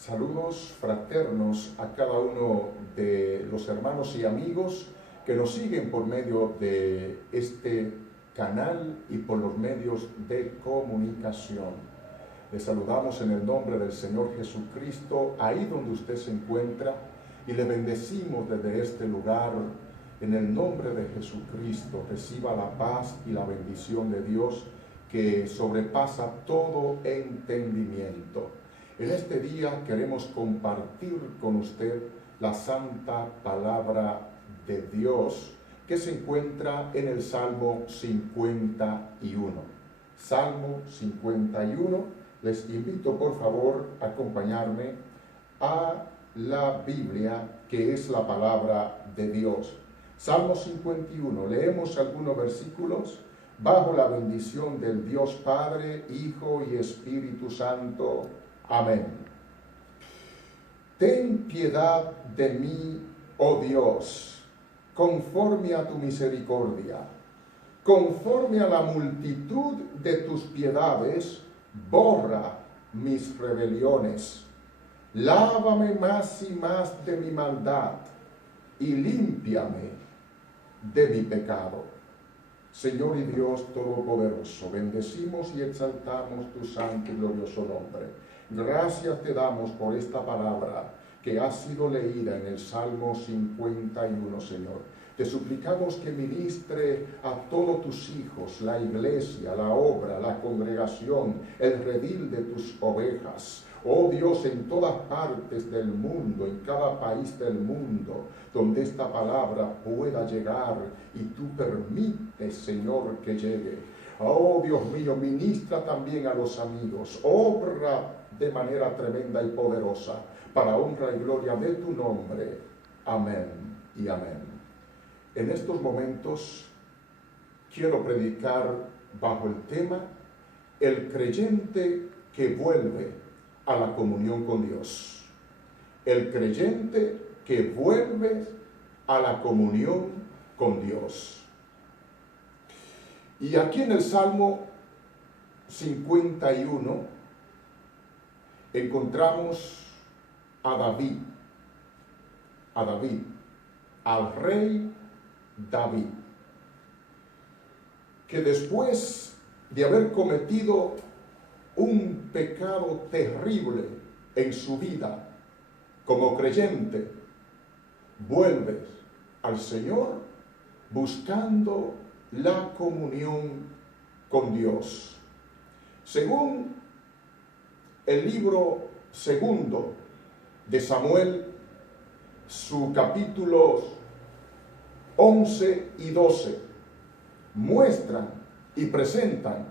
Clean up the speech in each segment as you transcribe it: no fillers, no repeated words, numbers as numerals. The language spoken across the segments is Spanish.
Saludos fraternos a cada uno de los hermanos y amigos que nos siguen por medio de este canal y por los medios de comunicación. Les saludamos en el nombre del Señor Jesucristo, ahí donde usted se encuentra, y le bendecimos desde este lugar. En el nombre de Jesucristo, reciba la paz y la bendición de Dios que sobrepasa todo entendimiento. En este día queremos compartir con usted la santa palabra de Dios que se encuentra en el Salmo 51. Salmo 51. Les invito por favor a acompañarme a la Biblia, que es la palabra de Dios. Salmo 51. Leemos algunos versículos bajo la bendición del Dios Padre, Hijo y Espíritu Santo. Amén. Ten piedad de mí, oh Dios, conforme a tu misericordia. Conforme a la multitud de tus piedades, borra mis rebeliones. Lávame más y más de mi maldad y límpiame de mi pecado. Señor y Dios Todopoderoso, bendecimos y exaltamos tu santo y glorioso nombre. Gracias te damos por esta palabra que ha sido leída en el Salmo 51, Señor. Te suplicamos que ministre a todos tus hijos, la iglesia, la obra, la congregación, el redil de tus ovejas. Oh Dios, en todas partes del mundo, en cada país del mundo, donde esta palabra pueda llegar y tú permites, Señor, que llegue. Oh Dios mío, ministra también a los amigos, obra de manera tremenda y poderosa, para honra y gloria de tu nombre. Amén y amén. En estos momentos quiero predicar bajo el tema el creyente que vuelve a la comunión con Dios. El creyente que vuelve a la comunión con Dios. Y aquí en el Salmo 51 encontramos a David, al rey David, que después de haber cometido un pecado terrible en su vida como creyente, vuelve al Señor buscando la comunión con Dios. Según el libro segundo de Samuel, su capítulos 11 y 12 muestran y presentan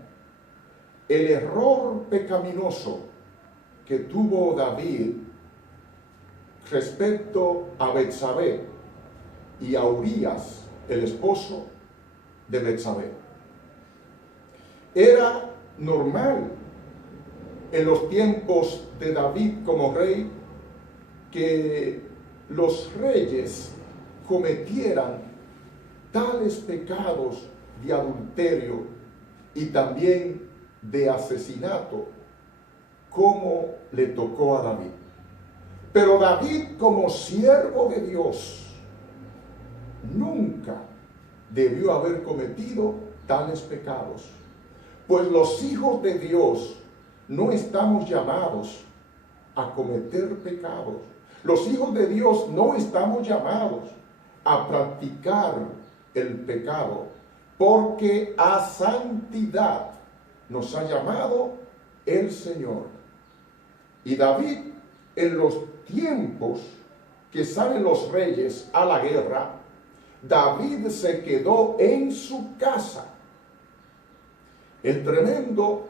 el error pecaminoso que tuvo David respecto a Betsabé y a Urías, el esposo de Betsabé. Era normal en los tiempos de David como rey que los reyes cometieran tales pecados de adulterio y también de asesinato como le tocó a David. Pero David, como siervo de Dios, nunca debió haber cometido tales pecados, pues los hijos de Dios no estamos llamados a cometer pecados. Los hijos de Dios no estamos llamados a practicar el pecado, porque a santidad nos ha llamado el Señor. Y David, en los tiempos que salen los reyes a la guerra, David se quedó en su casa. Es tremendo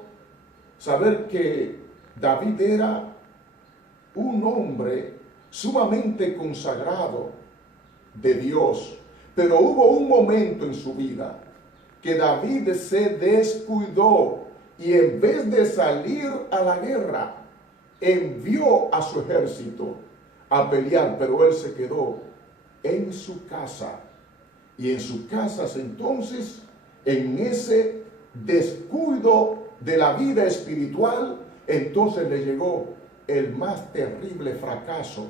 saber que David era un hombre sumamente consagrado de Dios, pero hubo un momento en su vida que David se descuidó y en vez de salir a la guerra, envió a su ejército a pelear, pero él se quedó en su casa. Y en su casa entonces, en ese descuido de la vida espiritual, entonces le llegó el más terrible fracaso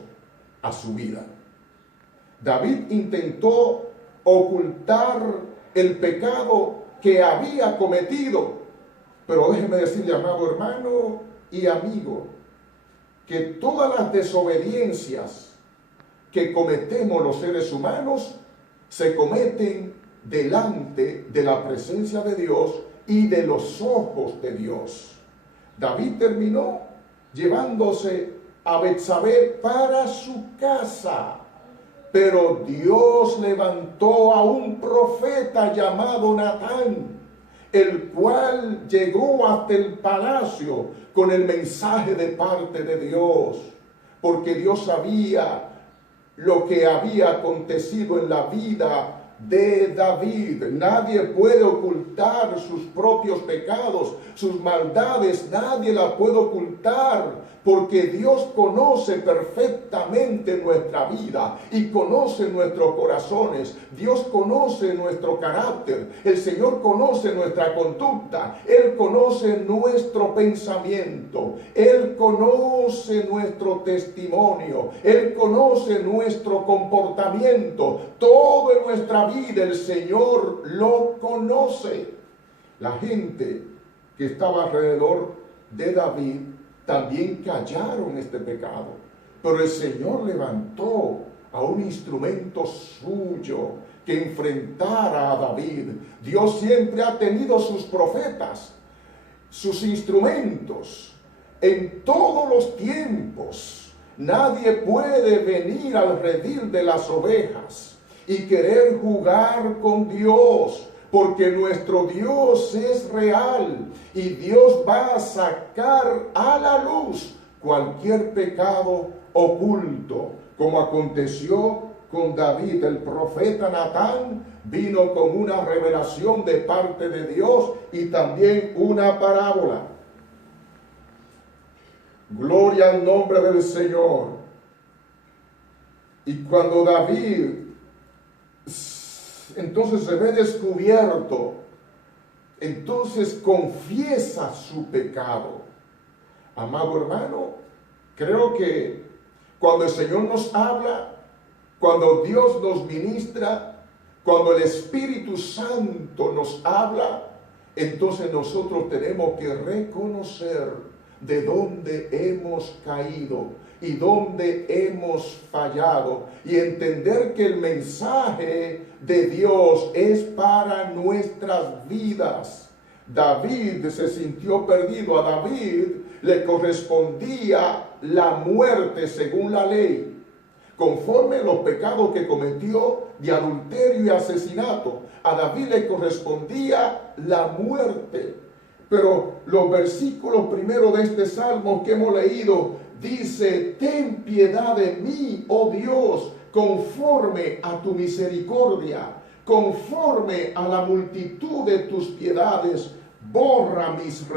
a su vida. David intentó ocultar el pecado que había cometido, pero déjeme decirle, amado hermano y amigo, que todas las desobediencias que cometemos los seres humanos se cometen delante de la presencia de Dios y de los ojos de Dios. David terminó llevándose a Betsabé para su casa, pero Dios levantó a un profeta llamado Natán, el cual llegó hasta el palacio con el mensaje de parte de Dios, porque Dios sabía lo que había acontecido en la vida de David. Nadie puede ocultar sus propios pecados, sus maldades, nadie la puede ocultar, porque Dios conoce perfectamente nuestra vida y conoce nuestros corazones. Dios conoce nuestro carácter, el Señor conoce nuestra conducta, Él conoce nuestro pensamiento, Él conoce nuestro testimonio, Él conoce nuestro comportamiento. Todo en nuestra vida el Señor lo conoce. La gente que estaba alrededor de David también callaron este pecado, pero el Señor levantó a un instrumento suyo que enfrentara a David. Dios siempre ha tenido sus profetas, sus instrumentos, en todos los tiempos. Nadie puede venir al redil de las ovejas y querer jugar con Dios, porque nuestro Dios es real y Dios va a sacar a la luz cualquier pecado oculto, como aconteció con David. El profeta Natán vino con una revelación de parte de Dios y también una parábola. Gloria al nombre del Señor. Y cuando David entonces se ve descubierto, entonces confiesa su pecado. Amado hermano, creo que cuando el Señor nos habla, cuando Dios nos ministra, cuando el Espíritu Santo nos habla, entonces nosotros tenemos que reconocer de dónde hemos caído y dónde hemos fallado, y entender que el mensaje de Dios es para nuestras vidas. David se sintió perdido. A David le correspondía la muerte según la ley, conforme los pecados que cometió de adulterio y asesinato. A David le correspondía la muerte. Pero los versículos primeros de este salmo que hemos leído dice: ten piedad de mí, oh Dios, conforme a tu misericordia, conforme a la multitud de tus piedades, borra mis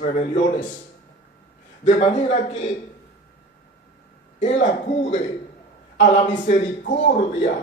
rebeliones. De manera que él acude a la misericordia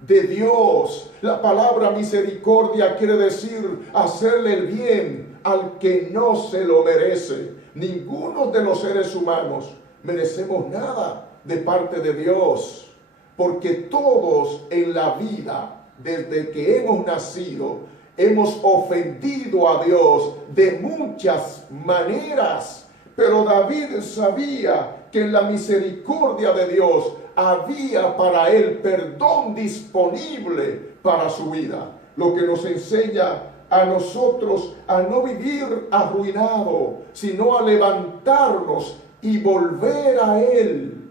de Dios. La palabra misericordia quiere decir hacerle el bien al que no se lo merece. Ninguno de los seres humanos merecemos nada de parte de Dios, porque todos en la vida, desde que hemos nacido, hemos ofendido a Dios de muchas maneras. Pero David sabía que en la misericordia de Dios había para él perdón disponible para su vida, lo que nos enseña a nosotros a no vivir arruinado, sino a levantarnos y volver a Él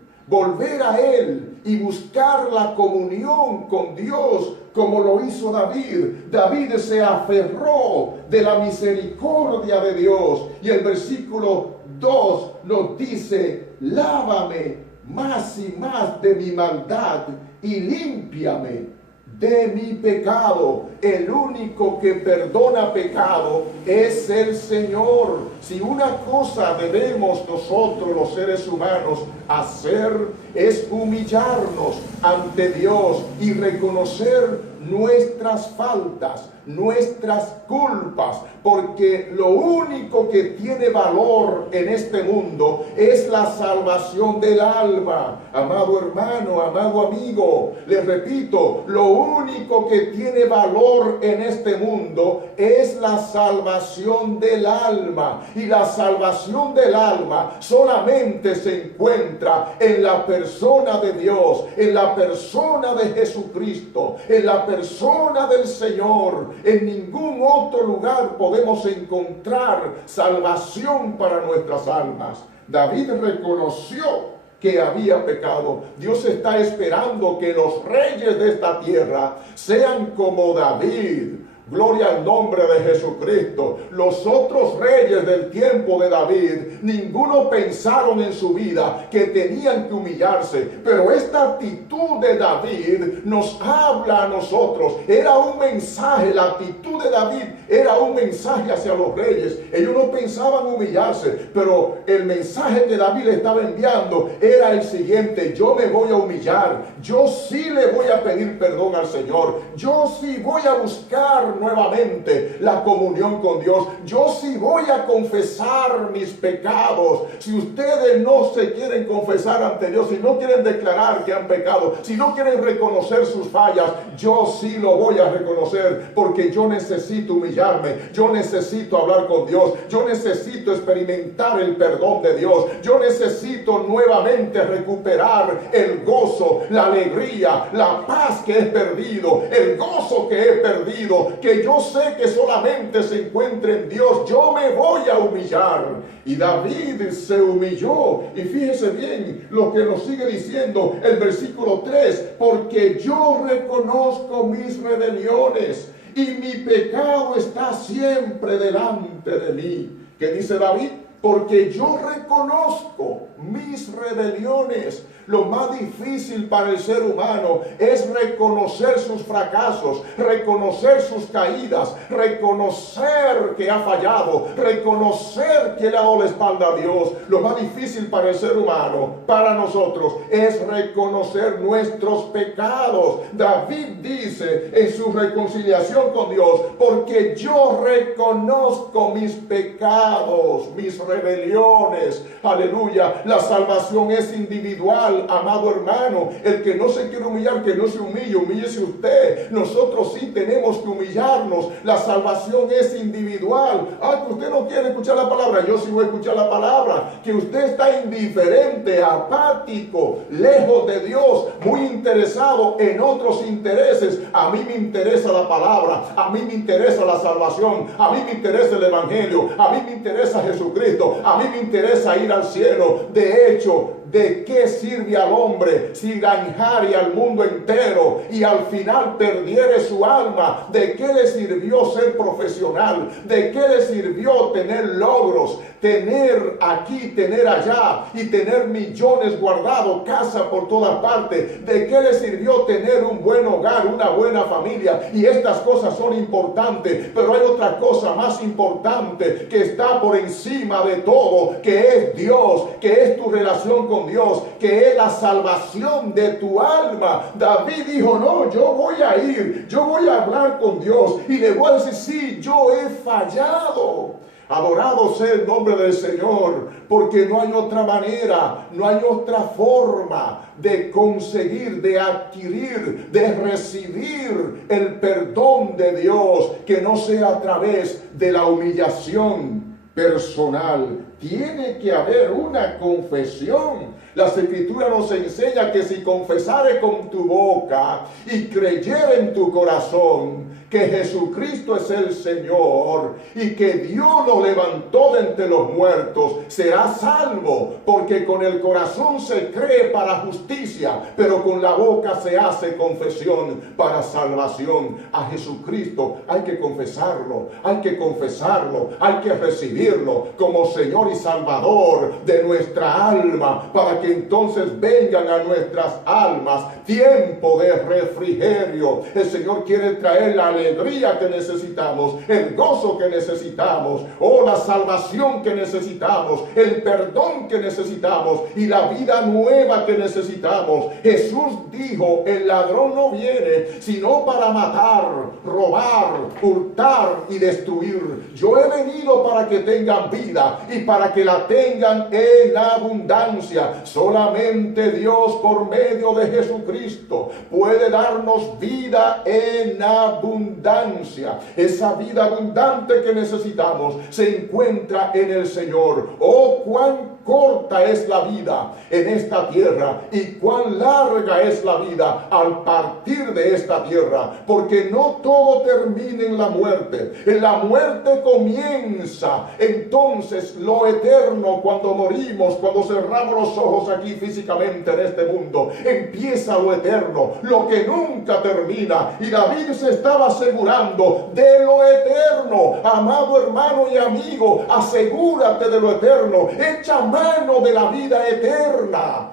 y buscar la comunión con Dios, como lo hizo David. David se aferró de la misericordia de Dios, y el versículo 2 nos dice: lávame más y más de mi maldad y límpiame de mi pecado. El único que perdona pecado es el Señor. Si una cosa debemos nosotros los seres humanos hacer, es humillarnos ante Dios y reconocer nuestras faltas, nuestras culpas, porque lo único que tiene valor en este mundo es la salvación del alma. Amado hermano, amado amigo, les repito, lo único que tiene valor en este mundo es la salvación del alma, y la salvación del alma solamente se encuentra en la persona de Dios, en la persona de Jesucristo, en la persona del Señor. En ningún otro lugar podemos encontrar salvación para nuestras almas. David reconoció que había pecado. Dios está esperando que los reyes de esta tierra sean como David. Gloria al nombre de Jesucristo. Los otros reyes del tiempo de David, ninguno pensaron en su vida que tenían que humillarse. Pero esta actitud de David nos habla a nosotros. Era un mensaje, la actitud de David era un mensaje hacia los reyes. Ellos no pensaban humillarse, pero el mensaje que David le estaba enviando era el siguiente: yo me voy a humillar, yo sí le voy a pedir perdón al Señor, yo sí voy a buscar nuevamente la comunión con Dios, yo sí voy a confesar mis pecados. Si ustedes no se quieren confesar ante Dios, si no quieren declarar que han pecado, si no quieren reconocer sus fallas, yo sí lo voy a reconocer, porque yo necesito humillarme, yo necesito hablar con Dios, yo necesito experimentar el perdón de Dios, yo necesito nuevamente recuperar el gozo, la alegría, la paz que he perdido, el gozo que he perdido, que yo sé que solamente se encuentra en Dios. Yo me voy a humillar. Y David se humilló. Y fíjese bien lo que nos sigue diciendo el versículo 3: porque yo reconozco mis rebeliones y mi pecado está siempre delante de mí. ¿Qué dice David? Porque yo reconozco mis rebeliones. Lo más difícil para el ser humano es reconocer sus fracasos, reconocer sus caídas, reconocer que ha fallado, reconocer que le ha dado la espalda a Dios. Lo más difícil para el ser humano, para nosotros, es reconocer nuestros pecados. David dice en su reconciliación con Dios: porque yo reconozco mis pecados, mis rebeliones. Aleluya. La salvación es individual. Amado hermano, el que no se quiere humillar, que no se humille, humíllese usted. Nosotros sí tenemos que humillarnos. La salvación es individual. Que usted no quiere escuchar la palabra, yo sí voy a escuchar la palabra. Que usted está indiferente, apático, lejos de Dios, muy interesado en otros intereses. A mí me interesa la palabra, a mí me interesa la salvación, a mí me interesa el evangelio, a mí me interesa Jesucristo, a mí me interesa ir al cielo. De hecho, ¿de qué sirve al hombre si ganare al mundo entero y al final perdiere su alma? ¿De qué le sirvió ser profesional? ¿De qué le sirvió tener logros? Tener aquí, tener allá y tener millones guardados, casa por todas partes. ¿De qué le sirvió tener un buen hogar, una buena familia? Y estas cosas son importantes, pero hay otra cosa más importante que está por encima de todo, que es Dios, que es tu relación con Dios, que es la salvación de tu alma. David dijo: no, yo voy a ir, yo voy a hablar con Dios y le voy a decir: sí, yo he fallado. Adorado sea el nombre del Señor, porque no hay otra manera, no hay otra forma de conseguir, de adquirir, de recibir el perdón de Dios que no sea a través de la humillación personal. Tiene que haber una confesión. Las Escrituras nos enseñan que si confesares con tu boca y creyeres en tu corazón que Jesucristo es el Señor y que Dios lo levantó de entre los muertos, serás salvo, porque con el corazón se cree para justicia, pero con la boca se hace confesión para salvación. A Jesucristo hay que confesarlo, hay que confesarlo, hay que recibirlo como Señor Señor y Salvador de nuestra alma, para que entonces vengan a nuestras almas tiempo de refrigerio. El Señor quiere traer la alegría que necesitamos, el gozo que necesitamos, la salvación que necesitamos, el perdón que necesitamos y la vida nueva que necesitamos. Jesús dijo: el ladrón no viene sino para matar, robar, hurtar y destruir. Yo he venido para que tengan vida y para que la tengan en abundancia. Solamente Dios, por medio de Jesucristo, puede darnos vida en abundancia. Esa vida abundante que necesitamos se encuentra en el Señor. Oh, cuán corta es la vida en esta tierra y cuán larga es la vida al partir de esta tierra, porque no todo termina en la muerte. En la muerte comienza entonces lo eterno. Cuando morimos, cuando cerramos los ojos aquí físicamente en este mundo, empieza lo eterno, lo que nunca termina. Y David se estaba asegurando de lo eterno. Amado hermano y amigo, asegúrate de lo eterno. Echa mano de la vida eterna.